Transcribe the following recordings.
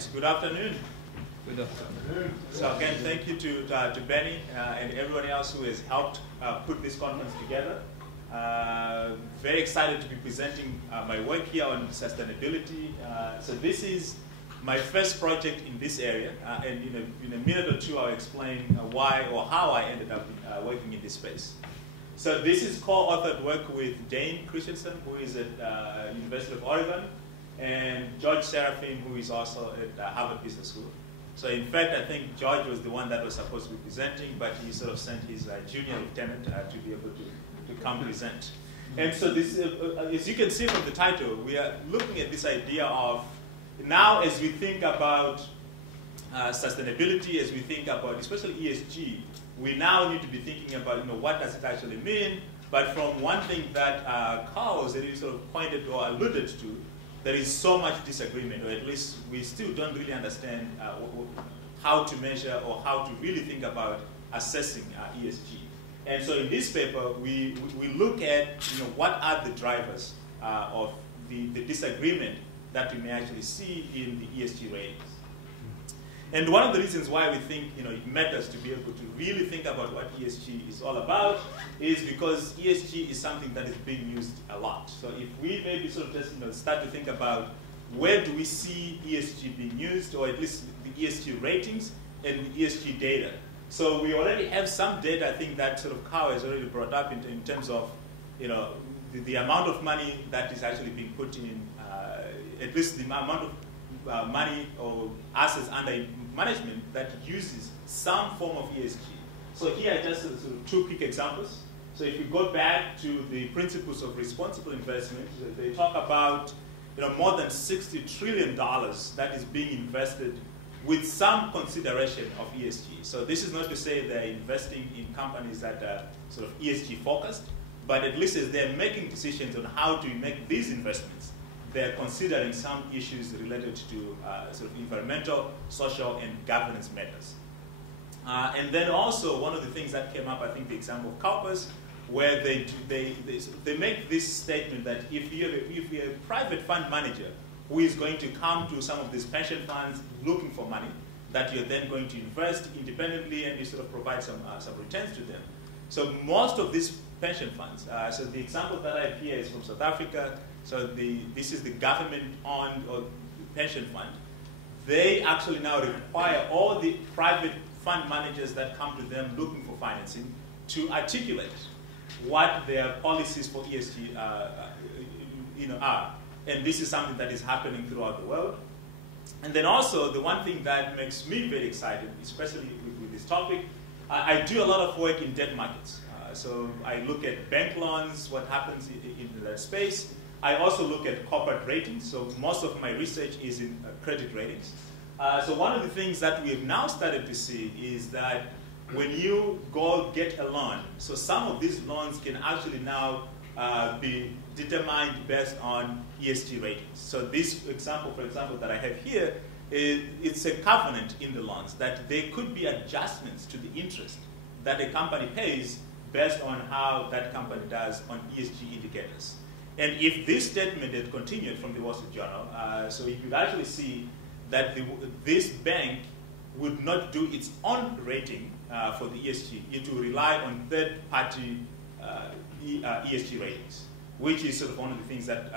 right, good afternoon. Good afternoon. So again, thank you to Benny and everyone else who has helped put this conference together. Very excited to be presenting my work here on sustainability. So this is my first project in this area, and in a minute or two I'll explain why or how I ended up working in this space. So this is co-authored work with Dane Christensen, who is at University of Oregon, and George Serafin, who is also at Harvard Business School. So in fact, I think George was the one that was supposed to be presenting, but he sort of sent his junior lieutenant to be able to come present. And so this, as you can see from the title, we are looking at this idea of, now as we think about sustainability, as we think about especially ESG, we now need to be thinking about what does it actually mean. But from one thing that Carl already sort of pointed or alluded to, there is so much disagreement, or at least we still don't really understand how to measure or how to really think about assessing ESG. And so in this paper, we look at what are the drivers of the disagreement that we may actually see in the ESG ratings. And one of the reasons why we think it matters to be able to really think about what ESG is all about is because ESG is something that is being used a lot. So if we maybe sort of just start to think about where do we see ESG being used, or at least the ESG ratings and the ESG data. So we already have some data, I think, that sort of Kao has already brought up in terms of the amount of money that is actually being put in, at least the amount of money or assets under management that uses some form of ESG. So here are just sort of two quick examples. So if we go back to the principles of responsible investment, they talk about more than $60 trillion that is being invested with some consideration of ESG. So this is not to say they're investing in companies that are sort of ESG focused, but at least as they're making decisions on how to make these investments, they're considering some issues related to sort of environmental, social, and governance matters. And then also one of the things that came up, I think the example of CalPERS, where they make this statement that if you're a private fund manager who is going to come to some of these pension funds looking for money, that you're then going to invest independently and you sort of provide some returns to them. So most of these pension funds, so the example that I have here is from South Africa. So this is the government-owned or pension fund. They actually now require all the private fund managers that come to them looking for financing to articulate what their policies for ESG are. And this is something that is happening throughout the world. And then also, the one thing that makes me very excited, especially with this topic, I do a lot of work in debt markets. So I look at bank loans, what happens in that space. I also look at corporate ratings. So most of my research is in credit ratings. So one of the things that we have now started to see is that when you go get a loan, so some of these loans can actually now be determined based on ESG ratings. So this example, for example, that I have here, it's a covenant in the loans that there could be adjustments to the interest that a company pays based on how that company does on ESG indicators. And if this statement had continued from the Wall Street Journal, so you could actually see that this bank would not do its own rating for the ESG. It will rely on third-party ESG ratings, which is sort of one of the things that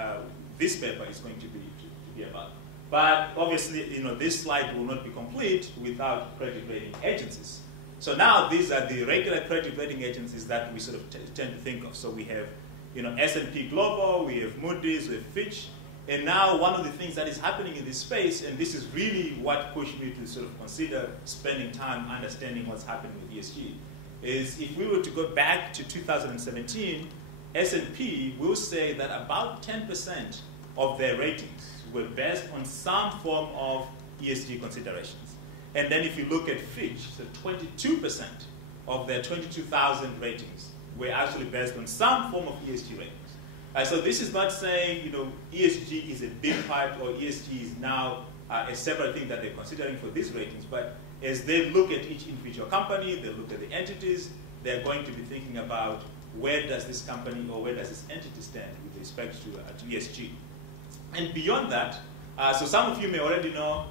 this paper is going to be about. But obviously, this slide will not be complete without credit rating agencies. So now these are the regular credit rating agencies that we sort of tend to think of. So we have S&P Global, we have Moody's, we have Fitch. And now one of the things that is happening in this space, and this is really what pushed me to sort of consider spending time understanding what's happening with ESG, is if we were to go back to 2017, S&P will say that about 10% of their ratings were based on some form of ESG considerations. And then if you look at Fitch, so 22% of their 22,000 ratings were actually based on some form of ESG ratings. So this is not saying ESG is a big part or ESG is now a separate thing that they're considering for these ratings, but as they look at each individual company, they look at the entities, they're going to be thinking about where does this company or where does this entity stand with respect to ESG. And beyond that, So some of you may already know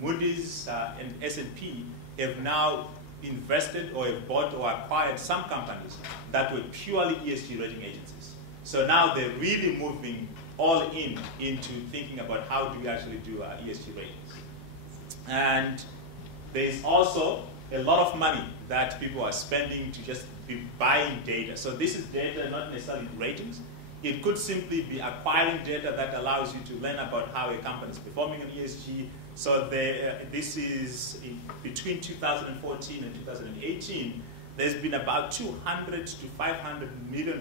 Moody's and S&P have now invested or have bought or acquired some companies that were purely ESG rating agencies. So now they're really moving all into thinking about how do we actually do ESG ratings. And there's also a lot of money that people are spending to just be buying data. So this is data, not necessarily ratings. It could simply be acquiring data that allows you to learn about how a company is performing on ESG. So this is between 2014 and 2018, there's been about $200 to $500 million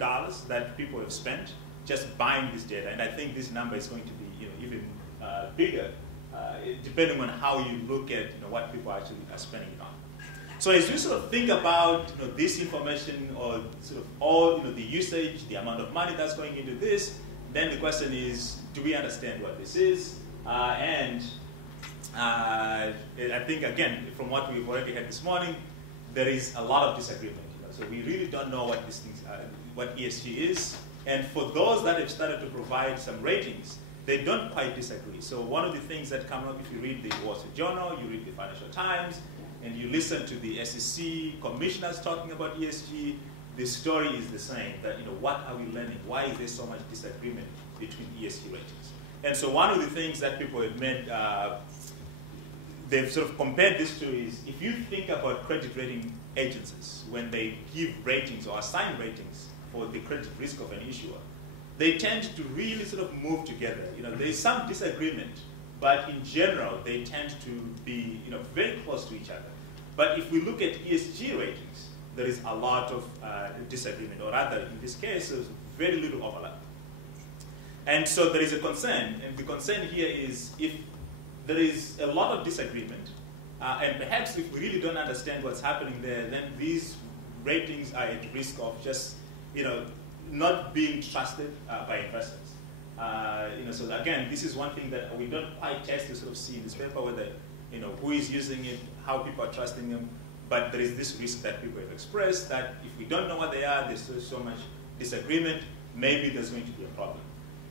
that people have spent just buying this data. And I think this number is going to be even bigger, depending on how you look at what people actually are spending it on. So as you sort of think about this information or sort of all the usage, the amount of money that's going into this, then the question is, do we understand what this is? And I think, again, from what we've already had this morning, there is a lot of disagreement. So we really don't know what these things, what ESG is. And for those that have started to provide some ratings, they don't quite disagree. So one of the things that come up, if you read the Wall Street Journal, you read the Financial Times, and you listen to the SEC commissioners talking about ESG, the story is the same, that what are we learning? Why is there so much disagreement between ESG ratings? And so one of the things that people have made, they've sort of compared this to is, if you think about credit rating agencies, when they give ratings or assign ratings for the credit risk of an issuer, they tend to really sort of move together. There's some disagreement, but in general, they tend to be very close to each other. But if we look at ESG ratings, there is a lot of disagreement, or rather, in this case, there's very little overlap. And so there is a concern, and the concern here is if there is a lot of disagreement, and perhaps if we really don't understand what's happening there, then these ratings are at risk of just not being trusted by investors. So again, this is one thing that we don't quite test to sort of see in this paper, whether who is using it, how people are trusting them. But there is this risk that people have expressed that if we don't know what they are, there's so much disagreement, maybe there's going to be a problem.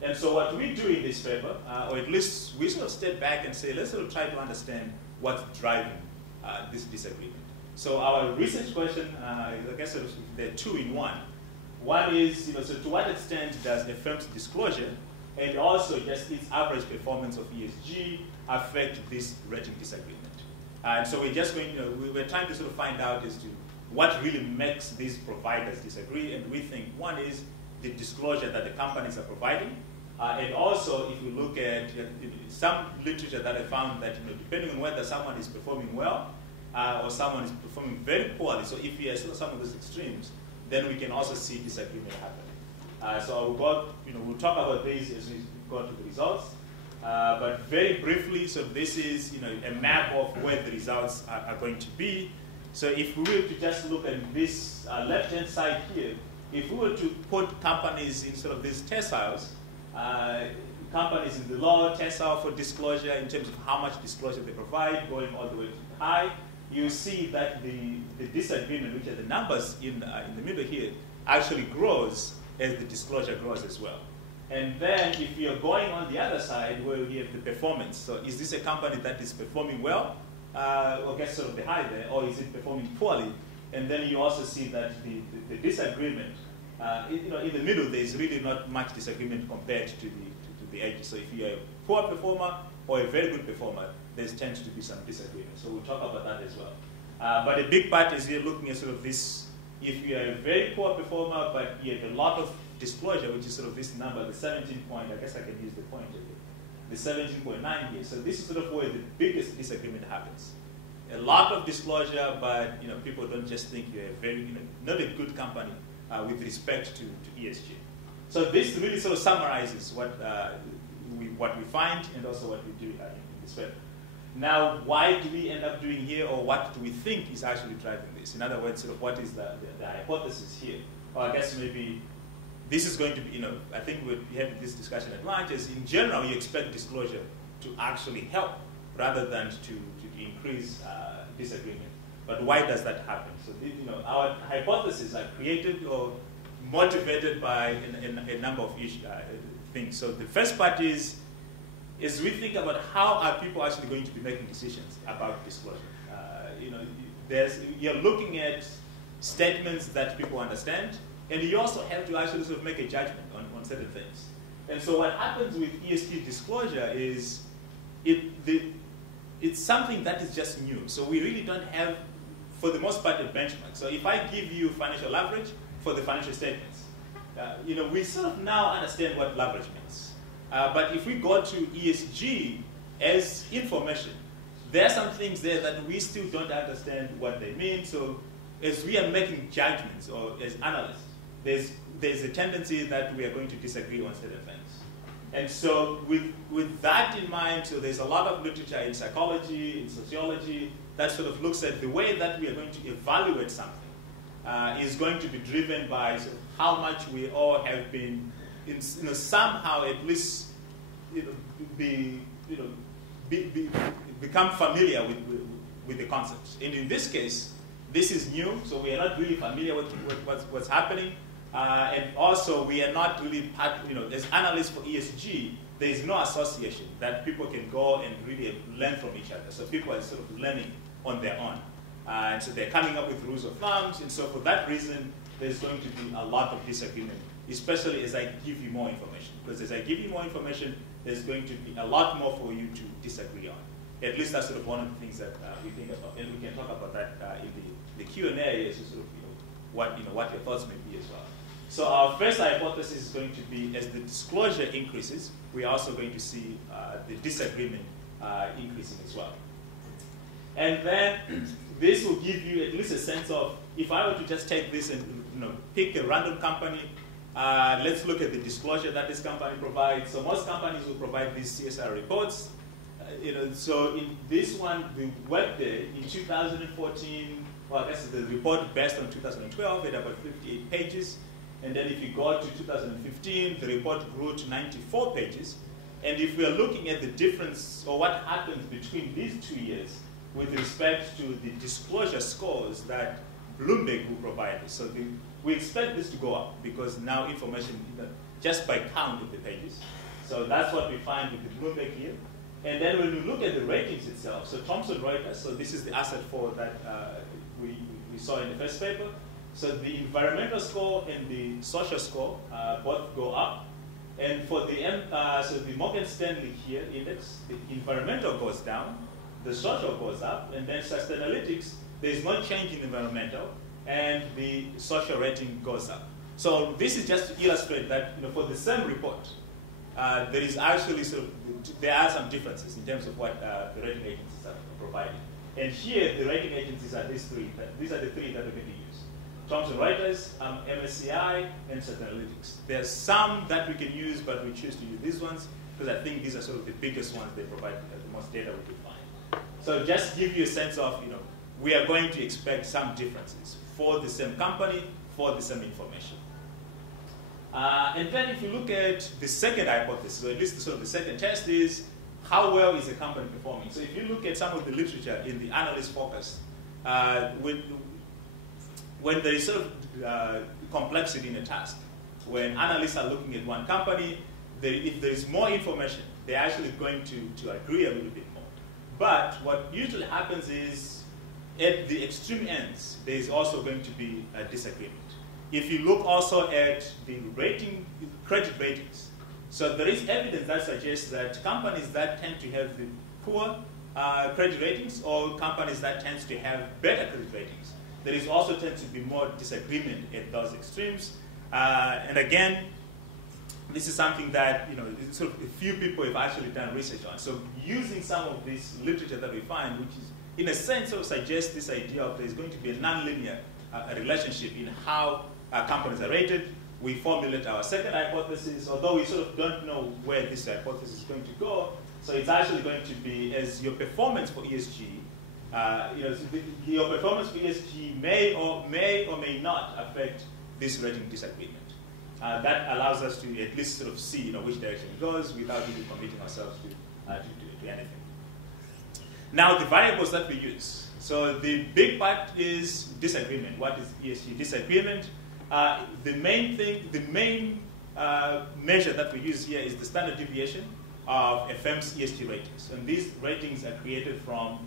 And so what we do in this paper, or at least we sort of step back and say, let's sort of try to understand what's driving this disagreement. So our research question, I guess sort of, there are two in one. One is, so to what extent does a firm's disclosure and also just its average performance of ESG affect this rating disagreement? And so we're just going, we're trying to sort of find out as to what really makes these providers disagree. And we think one is the disclosure that the companies are providing. And also, if you look at some literature that I found that depending on whether someone is performing well or someone is performing very poorly, so if you are some of those extremes, then we can also see disagreement happen. So we'll talk about these as we go to the results. But very briefly, so this is a map of where the results are going to be. So if we were to just look at this left-hand side here, if we were to put companies in sort of these deciles, companies in the lower decile for disclosure in terms of how much disclosure they provide, going all the way to high, you see that the disagreement, which are the numbers in the middle here, actually grows as the disclosure grows as well. And then if you're going on the other side where you have the performance, so is this a company that is performing well, or gets sort of the high there, or is it performing poorly? And then you also see that the disagreement, in the middle, there's really not much disagreement compared to the edges. So if you're a poor performer or a very good performer, there tends to be some disagreement. So we'll talk about that as well. But a big part is you're looking at sort of this, if you're a very poor performer, but you have a lot of disclosure, which is sort of this number, the 17 point, I guess I can use the pointer here, the 17.9 here. So this is sort of where the biggest disagreement happens. A lot of disclosure, but people don't just think you're a very, not a good company with respect to ESG. So this really sort of summarizes what we find and also what we do in this paper. Now, why do we end up doing here, or what do we think is actually driving this? In other words, sort of what is the hypothesis here? Or I guess maybe this is going to be, I think we had this discussion at lunch, is in general you expect disclosure to actually help rather than to increase disagreement. But why does that happen? So our hypotheses are created or motivated by a number of things. So the first part is is we think about how are people actually going to be making decisions about disclosure. You're looking at statements that people understand, and you also have to actually sort of make a judgment on certain things. And so what happens with ESG disclosure is it's something that is just new. So we really don't have, for the most part, a benchmark. So if I give you financial leverage for the financial statements, we sort of now understand what leverage means. But if we go to ESG as information, there are some things there that we still don't understand what they mean. So as we are making judgments, or as analysts, there's a tendency that we are going to disagree on certain things. And so with that in mind, so there's a lot of literature in psychology, in sociology, that sort of looks at the way that we are going to evaluate something is going to be driven by sort of how much we all have been, somehow at least, become familiar with the concepts. And in this case, this is new, so we are not really familiar with what's happening. And also, we are not really as analysts for ESG, there is no association that people can go and really learn from each other. So people are sort of learning on their own. And so they're coming up with rules of thumbs. And so for that reason, there's going to be a lot of disagreement, especially as I give you more information. Because as I give you more information, there's going to be a lot more for you to disagree on. At least that's sort of one of the things that we think about. And we can talk about that in the Q&A as sort of what your thoughts may be as well. So our first hypothesis is going to be, as the disclosure increases, we're also going to see the disagreement increasing as well. And then this will give you at least a sense of, if I were to just take this and pick a random company, let's look at the disclosure that this company provides. So most companies will provide these CSR reports. So in this one, the Workday in 2014, well, I guess the report based on 2012 had about 58 pages. And then if you go to 2015, the report grew to 94 pages. And if we are looking at the difference, or what happens between these 2 years with respect to the disclosure scores that Bloomberg will provide us. So we expect this to go up, because now information, just by count of the pages. So that's what we find with the Bloomberg here. And then when we look at the ratings itself, so Thomson Reuters, so this is the asset for that we saw in the first paper. So the environmental score and the social score both go up. And for the Morgan Stanley here index, the environmental goes down, the social goes up, and then Sustainalytics, there's no change in environmental, and the social rating goes up. So this is just to illustrate that for the same report, there is actually there are some differences in terms of what the rating agencies are providing. And here, the rating agencies are these three. These are the three that we're going to use: Thomson Reuters, MSCI, and Sustainalytics. There's some that we can use, but we choose to use these ones because I think these are sort of the biggest ones. They provide the most data we can find. So just give you a sense of, we are going to expect some differences for the same company, for the same information. And then if you look at the second hypothesis, or at least the second test is, how well is a company performing? So if you look at some of the literature in the analyst focus, when there is complexity in a task, when analysts are looking at one company, if there is more information, they're actually going to agree a little bit more. But what usually happens is, at the extreme ends, there is also going to be a disagreement. If you look also at the credit ratings, so there is evidence that suggests that companies that tend to have the poor credit ratings, or companies that tend to have better credit ratings, there is also tends to be more disagreement at those extremes. And again, this is something that a few people have actually done research on. So using some of this literature that we find, which is in a sense suggests this idea of there's going to be a nonlinear relationship in how companies are rated, we formulate our second hypothesis, although we don't know where this hypothesis is going to go. So it's actually going to be, as your performance for ESG, your performance for ESG may or may not affect this rating disagreement. That allows us to at least see which direction it goes without really committing ourselves to anything. Now the variables that we use. So the big part is disagreement. What is ESG disagreement? The main measure that we use here is the standard deviation of a firm's ESG ratings. And these ratings are created from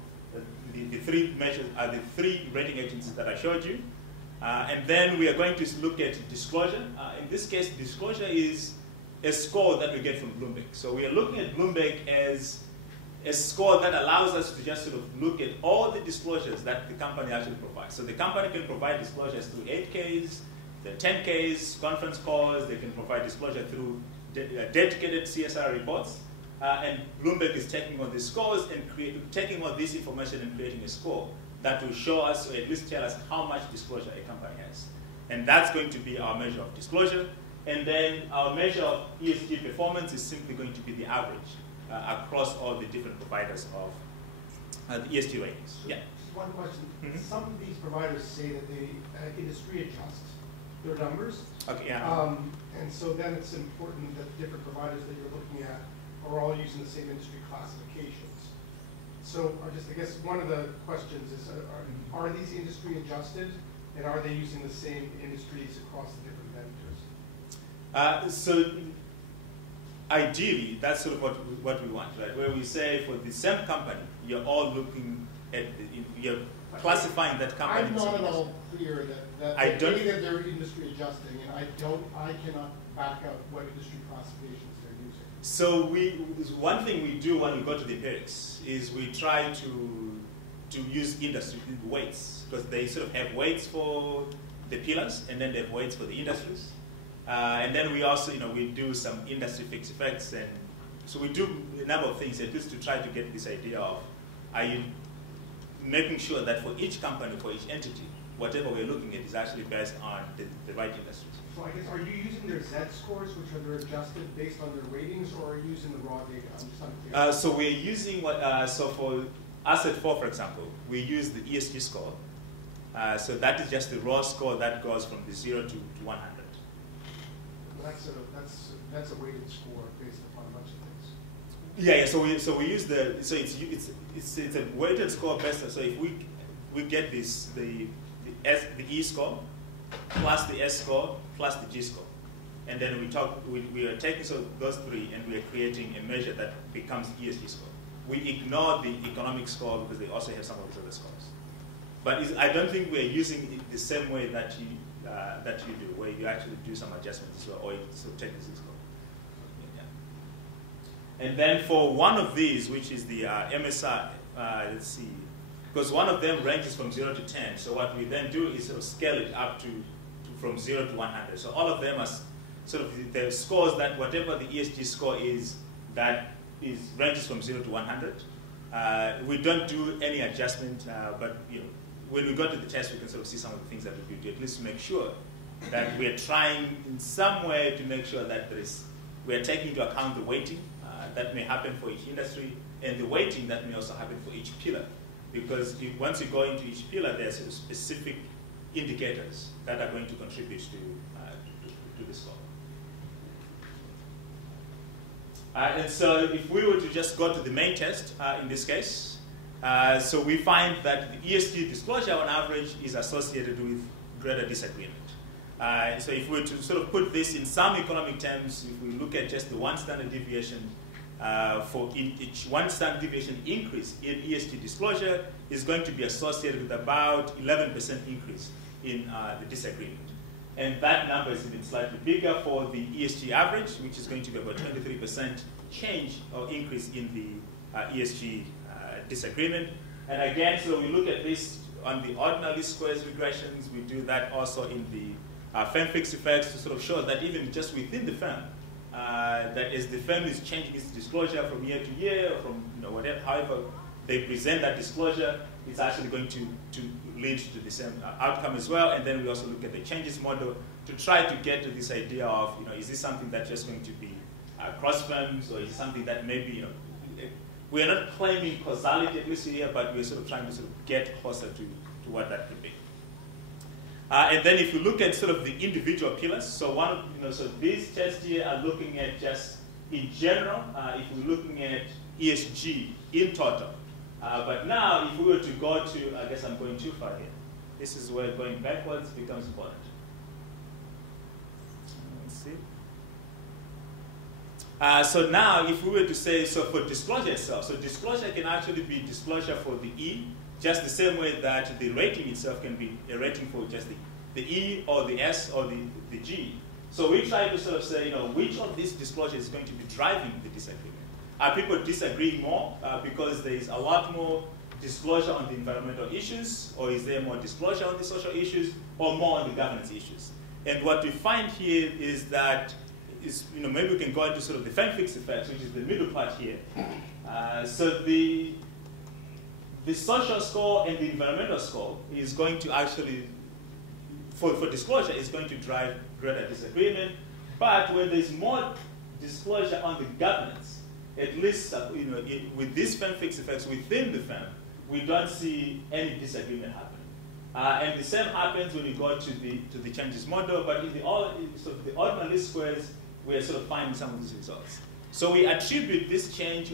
the three measures, the three rating agencies that I showed you. And then we are going to look at disclosure. In this case, disclosure is a score that we get from Bloomberg. So we are looking at Bloomberg as a score that allows us to just sort of look at all the disclosures that the company actually provides. So the company can provide disclosures through 8Ks, the 10Ks, conference calls. They can provide disclosure through dedicated CSR reports. And Bloomberg is taking all these scores and taking all this information and creating a score that will show us, or at least tell us, how much disclosure a company has. And that's going to be our measure of disclosure. And then our measure of ESG performance is simply going to be the average across all the different providers of the ESG ratings. So yeah. Just one question. Mm-hmm. Some of these providers say that they industry adjust their numbers. Okay, yeah. And so then it's important that the different providers that you're looking at are all using the same industry classifications. So I guess one of the questions is, are these industry adjusted, and are they using the same industries across the different vendors? So ideally, that's sort of what we want, right? Where we say for the same company, you're all looking at, you're classifying that company. I'm not at all clear that they're industry adjusting, and I cannot back out what industry classifications they're using. So one thing we do when we go to the empirics is we try to use industry weights, because they sort of have weights for the pillars, and then they have weights for the industries. And then we also, we do some industry fixed effects, and so we do a number of things at least to try to get this idea of, are you making sure that for each company, for each entity, whatever we're looking at is actually based on the right industries. So I guess, are you using their Z scores, which are adjusted based on their ratings, or are you using the raw data? I'm just unclear. So we're using so for Asset 4, for example, we use the ESG score. So that is just the raw score that goes from the 0 to 100. That's a weighted score based upon a bunch of things. Yeah. So we use it's a weighted score based on, so if we get this the E score plus the S score plus the G score, and then we are taking those three and we are creating a measure that becomes ESG score. We ignore the economic score because they also have some of these other scores. But I don't think we're using it the same way that you do, where you actually do some adjustments as well, or you sort of take the score. Yeah. And then for one of these, which is the MSI, let's see, because one of them ranges from 0 to 10. So what we then do is sort of scale it up to from 0 to 100. So all of them are sort of the scores that whatever the ESG score is, that ranges from 0 to 100. We don't do any adjustment, but when we go to the test, we can sort of see some of the things that we do, at least to make sure that we are trying in some way to make sure that we are taking into account the weighting that may happen for each industry, and the weighting that may also happen for each pillar. Because once you go into each pillar, there are sort of specific indicators that are going to contribute to the score. And so if we were to just go to the main test in this case, so we find that the ESG disclosure on average is associated with greater disagreement. So if we were to sort of put this in some economic terms, if we look at just the one standard deviation, for each one standard deviation increase in ESG disclosure is going to be associated with about 11% increase in the disagreement. And that number is even slightly bigger for the ESG average, which is going to be about 23% change or increase in the ESG disagreement. And again, so we look at this on the ordinal least squares regressions. We do that also in the firm fixed effects to sort of show that even just within the firm, that as the firm is changing its disclosure from year to year, or from whatever, however they present that disclosure, it's actually going to lead to the same outcome as well. And then we also look at the changes model to try to get to this idea of, is this something that's just going to be cross firms, or is it something that maybe, we're not claiming causality at least here, but we're sort of trying to sort of get closer to what that could be. And then if you look at sort of the individual pillars, so so these tests here are looking at just in general, if we're looking at ESG in total. But now, if we were to go to, I guess I'm going too far here. This is where going backwards becomes important. Let's see. So now, if we were to say, so for disclosure itself, so disclosure can actually be disclosure for the E, just the same way that the rating itself can be a rating for just the E or the S or the G. So we try to sort of say, which of these disclosures is going to be driving the disagreement? Are people disagreeing more because there is a lot more disclosure on the environmental issues, or is there more disclosure on the social issues, or more on the governance issues? And what we find here is that maybe we can go into sort of the fan-fix effect, which is the middle part here. So the social score and the environmental score is going to actually, for disclosure, is going to drive greater disagreement. But when there's more disclosure on the governance, at least with these fan-fix effects within the firm, we don't see any disagreement happening. And the same happens when you go to the changes model, but in the ordinal least squares, we're sort of finding some of these results. So we attribute this change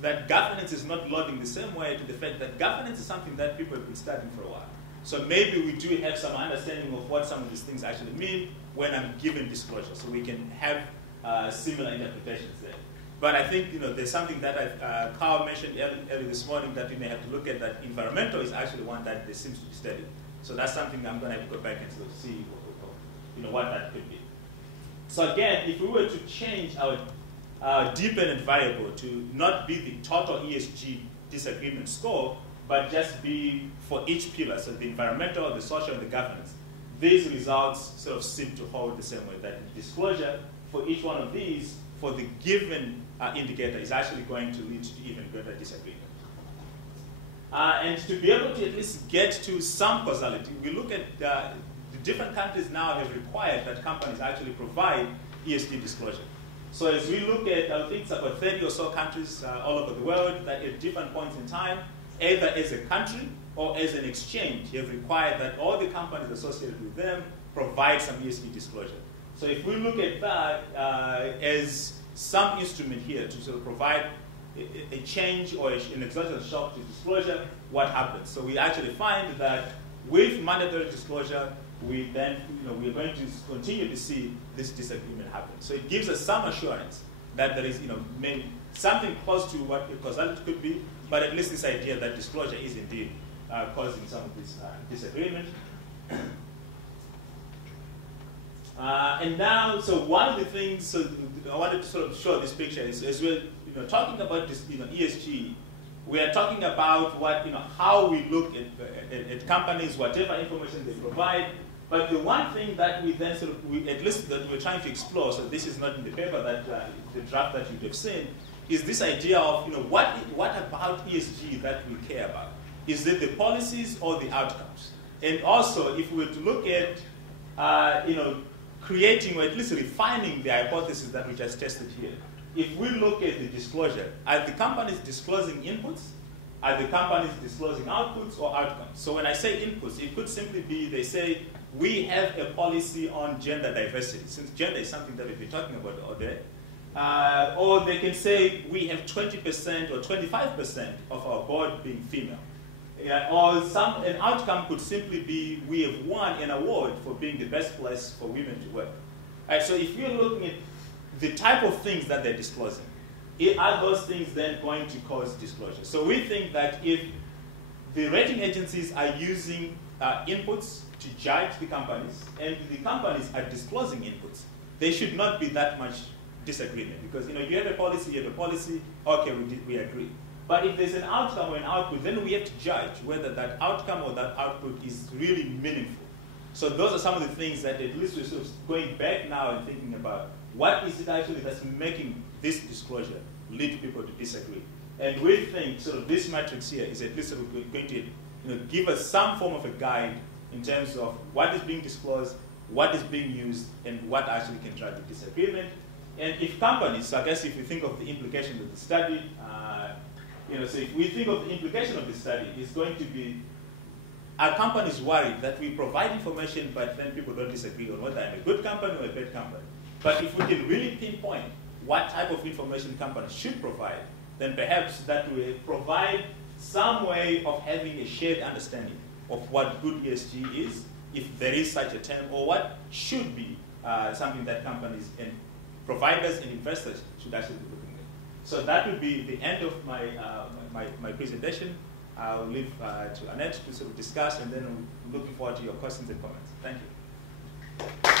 that governance is not loading the same way to the fact that governance is something that people have been studying for a while. So maybe we do have some understanding of what some of these things actually mean when I'm given disclosure, so we can have similar interpretations there. But I think there's something that Carl mentioned earlier this morning that we may have to look at, that environmental is actually one that there seems to be studied. So that's something I'm going to have to go back and sort of see what that could be. So again, if we were to change our dependent variable to not be the total ESG disagreement score, but just be for each pillar, so the environmental, the social, and the governance, these results sort of seem to hold the same way, that disclosure for each one of these for the given indicator is actually going to lead to even greater disagreement. And to be able to at least get to some causality, we look at the different countries now have required that companies actually provide ESG disclosure. So as we look at, I think it's about 30 or so countries all over the world that at different points in time, either as a country or as an exchange, have required that all the companies associated with them provide some ESG disclosure. So if we look at that as some instrument here to sort of provide a change or an exogenous shock to disclosure, what happens? So we actually find that with mandatory disclosure, we then, we're going to continue to see this disagreement happen. So it gives us some assurance that there is, maybe something close to what the causality could be, but at least this idea that disclosure is indeed causing some of this disagreement. And now, so one of the things, so I wanted to sort of show this picture is, as we're talking about this, ESG, we are talking about what, how we look at companies, whatever information they provide. But the one thing that we then sort of, at least that we're trying to explore, so this is not in the paper that the draft that you'd have seen, is this idea of, what about ESG that we care about? Is it the policies or the outcomes? And also, if we were to look at, creating or at least refining the hypothesis that we just tested here, if we look at the disclosure, are the companies disclosing inputs? Are the companies disclosing outputs or outcomes? So when I say inputs, it could simply be they say, we have a policy on gender diversity, since gender is something that we've been talking about all day. Or they can say, we have 20% or 25% of our board being female. Or an outcome could simply be, we have won an award for being the best place for women to work. So if you're looking at the type of things that they're disclosing, are those things then going to cause disclosure? So we think that if the rating agencies are using inputs to judge the companies, and the companies are disclosing inputs, there should not be that much disagreement. Because you have a policy, okay, we agree. But if there's an outcome or an output, then we have to judge whether that outcome or that output is really meaningful. So those are some of the things that at least we're sort of going back now and thinking about, what is it actually that's making this disclosure lead people to disagree? And we think sort of this matrix here is at least sort of going to give us some form of a guide in terms of what is being disclosed, what is being used, and what actually can drive the disagreement. And if companies, so I guess if we think of the implication of the study, so if we think of the implication of the study, it's going to be, are companies worried that we provide information, but then people don't disagree on whether I'm a good company or a bad company? But if we can really pinpoint what type of information companies should provide, then perhaps that will provide some way of having a shared understanding of what good ESG is, if there is such a term, or what should be something that companies providers and investors should actually be looking at. So that would be the end of my presentation. I'll leave to Annette to sort of discuss, and then I'm looking forward to your questions and comments. Thank you.